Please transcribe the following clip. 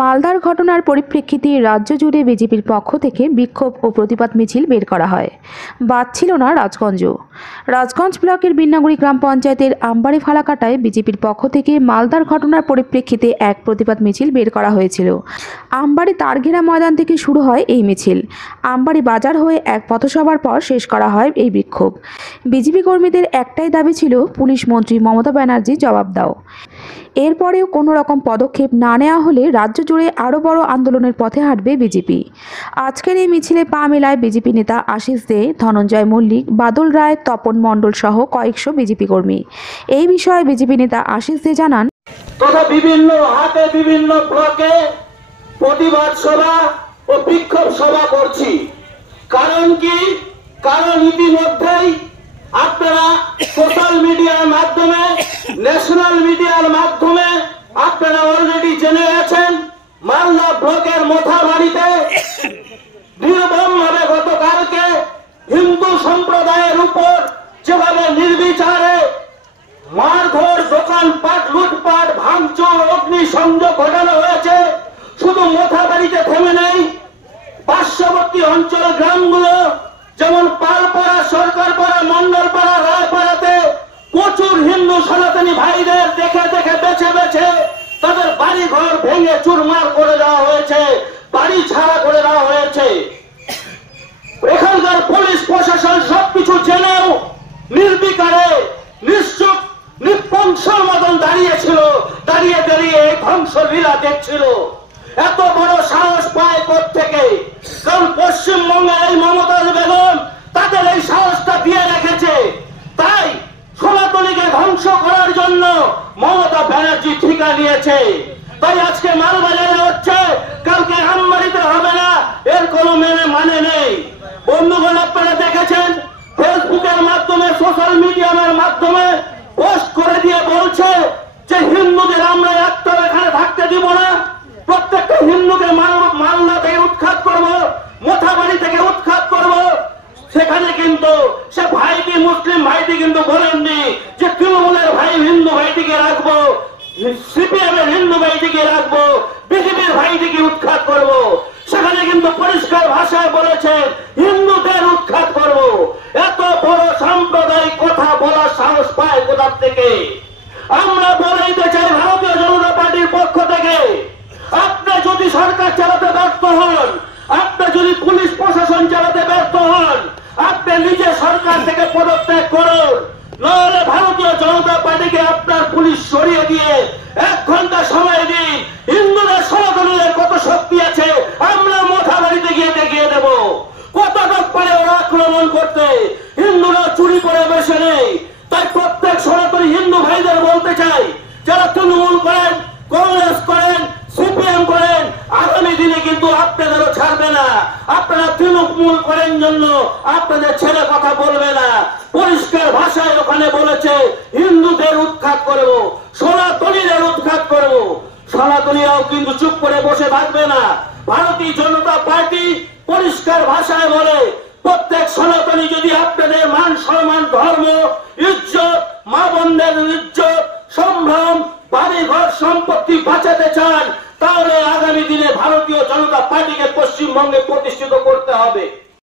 মালদার ঘটনার পরিপ্রেক্ষিতে রাজ্য জুড়ে বিজেপির পক্ষ থেকে বিক্ষোভ ও প্রতিবাদ মিছিল বের করা হয়। বাদ ছিল না রাজগঞ্জ ব্লকের বিন্নাগুড়ি গ্রাম পঞ্চায়েতের আমবাড়ি ফালাকাটায় বিজেপির পক্ষ থেকে মালদার ঘটনার পরিপ্রেক্ষিতে এক প্রতিবাদ মিছিল বের করা হয়েছিল। আমবাড়ি তারঘেরা ময়দান থেকে শুরু হয় এই মিছিল। আমবাড়ি বাজার হয়ে এক পথসভার পর শেষ করা হয় এই বিক্ষোভ। বিজেপি কর্মীদের একটাই দাবি ছিল, পুলিশ মন্ত্রী মমতা ব্যানার্জি জবাব দাও। এরপরেও কোনো রকম পদক্ষেপ না নেওয়া হলে রাজ্য জুড়ে আরও বড় আন্দোলনের পথে হাঁটবে বিজেপি। আজকের এই মিছিলে পা মেলায় বিজেপি নেতা আশিস দে, ধনঞ্জয় মল্লিক, বাদল রায়, তপন মণ্ডল সহ কয়েকশো বিজেপি কর্মী। এই বিষয়ে বিজেপি নেতা আশিস দে জানান, তথা বিভিন্ন হাতে বিভিন্ন ব্লকে প্রতিবাদ সভা ও বিক্ষোভ সভা করছি। কারণ কি? কারণ ইতিমধ্যেই আপনারা সোশ্যাল মিডিয়ার মাধ্যমে, ন্যাশনাল মিডিয়ার মাধ্যমে আপনারা অলরেডি জেনে গেছেন, মালদা ব্লকের মোথাবাড়িতে নির্মমভাবে গতকালকে হিন্দু সম্প্রদায়ের উপর যেভাবে নির্বিচারে মারধর, দোকানপাট লুটপাট, ভাঙচুর, অগ্নিসংযোগ ঘটানো হয়েছে, শুধু মোথাবাড়িতে থেমে নেই, পার্শ্ববর্তী অঞ্চল গ্রামগুলো যেমন পালপাড়া, সরকারপাড়া, মন্ডলপাড়া, রায়পাড়াতে প্রচুর হিন্দু সনাতনী ভাইদের দেখে দেখে বেছে বেছে তাদের বাড়ি ঘর ভেঙে চুরমার করে দেওয়া হয়েছে, বাড়ি ছাড়া করে দেওয়া হয়েছে। এখানকার পুলিশ প্রশাসন সবকিছু জেনেও নির্বিকারে নিশ্চুপ নিঃপংসর মতন দাঁড়িয়েছিল, দাঁড়িয়ে দাঁড়িয়ে এই ধ্বংস লীলা দেখছিল। এত বড় সাহস পায় কোত্থেকে? কারণ পশ্চিমবঙ্গের এই মমতা বেগম তাদের এই সাহসটা দিয়ে রেখেছে। তাই সনাতনীকে ধ্বংস করার জন্য মমতা ব্যানার্জি ঠিকা নিয়েছে। তাই আজকে মালবাজারে হচ্ছে, কালকে আমবাড়িতে হবে না, এর কোনো মানে নেই। বন্ধুগণ, আপনারা দেখেছেন ফেসবুকের মাধ্যমে, সোশ্যাল মিডিয়ার মাধ্যমে পোস্ট করে দিয়ে বলছে যে হিন্দুদের আমরা একটা এখানে থাকতে দিব না, প্রত্যেকটা হিন্দুকে মালদা থেকে উৎখাত করবো, মোথাবাড়ি থেকে উৎখাত করবো। সেখানে কিন্তু সে ভাইটি, মুসলিম ভাইটি কিন্তু বলেননি যে তৃণমূলের ভাই হিন্দু ভাইটিকে রাখবো, সিপিএম এর হিন্দু ভাইটিকে রাখবো, বিজেপির ভাইটিকে উৎখাত করবো। সেখানে কিন্তু পরিষ্কার ভাষায় বলেছে হিন্দুদের উৎখাত করবো। এত বড় সাম্প্রদায়িক কথা বলার সাহস পায় কোথা থেকে? আমরা বলে দিতে চাই ভারতীয় জনতা পার্টির পক্ষ থেকে, আপনি যদি সরকার চালাতে ব্যর্থ হন, আপনি যদি পুলিশ প্রশাসন চালাতে ব্যর্থ হন, আপনি নিজে সরকার থেকে পদত্যাগ করুন। নাহলে ভারতীয় জনতা পার্টিকে আপনার পুলিশ সরিয়ে দিয়ে 1 ঘন্টা সময় দিন। হিন্দুদের সনাতনীদের কত শক্তি আছে আমরা মোথাবাড়িতে গিয়ে দেখিয়ে দেব। কতটুক পারে ওরা আক্রমণ করতে। হিন্দুরা চুরি করে বসে নেই। তাই প্রত্যেক সনাতনী হিন্দু ভাইদের বলতে চাই, যারা তৃণমূল করেন, কংগ্রেস করেন, সিপিএম করেন, আগামী দিনে কিন্তু আপনাদেরও ছাড়বে না। আপনারা তৃণমূল করেন জন্য আপনাদের ছেড়ে কথা বলবে না। পরিষ্কার ভাষায় ওখানে বলেছে হিন্দুদের উৎখাত করব, সনাতনীদের উৎখাত করব। সনাতনীরাও কিন্তু চুপ করে বসে থাকবে না। ভারতীয় জনতা পার্টি পরিষ্কার ভাষায় বলে প্রত্যেক সনাতনী যদি আপনাদের মান সম্মান